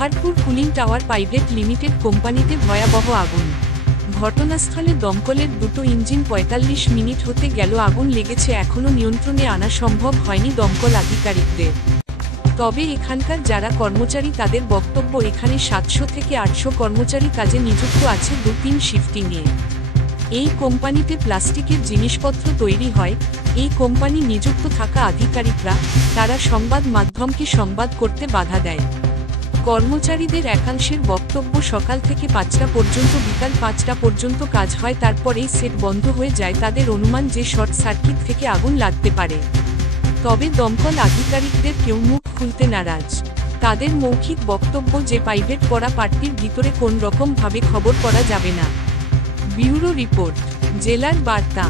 Paharpur cooling tower private limited কোম্পানিতে ভয়াবহ আগুন। ঘটনাস্থলে দমকলের দুটো ইঞ্জিন ৪৫ মিনিট হতে গেল আগুন লেগেছে, এখনও নিয়ন্ত্রণে আনা সম্ভব হয়নি দমকল আধিকারিকদের। তবে এখানকার যারা কর্মচারী তাদের বক্তব্য, এখানে ৭০০ থেকে ৮০০ কর্মচারী কাজে নিযুক্ত আছে ২-৩ শিফটিংয়ে। এই কোম্পানিতে প্লাস্টিকের জিনিসপত্র তৈরি হয়। এই কোম্পানি নিযুক্ত থাকা আধিকারিকরা তারা সংবাদ মাধ্যমকে সংবাদ করতে বাধা দেয়। কর্মচারীদের একাংশের বক্তব্য, সকাল থেকে ৫টা পর্যন্ত বিকাল ৫টা পর্যন্ত কাজ হয়, তারপর এই সেট বন্ধ হয়ে যায়। তাদের অনুমান যে শর্ট সার্কিট থেকে আগুন লাগতে পারে। তবে দমকল আধিকারিকদের কেউ মুখ খুলতে নারাজ। তাদের মৌখিক বক্তব্য যে প্রাইভেট করা পার্টির ভিতরে কোন রকম ভাবে খবর করা যাবে না। ব্যুরো রিপোর্ট, জেলার বার্তা।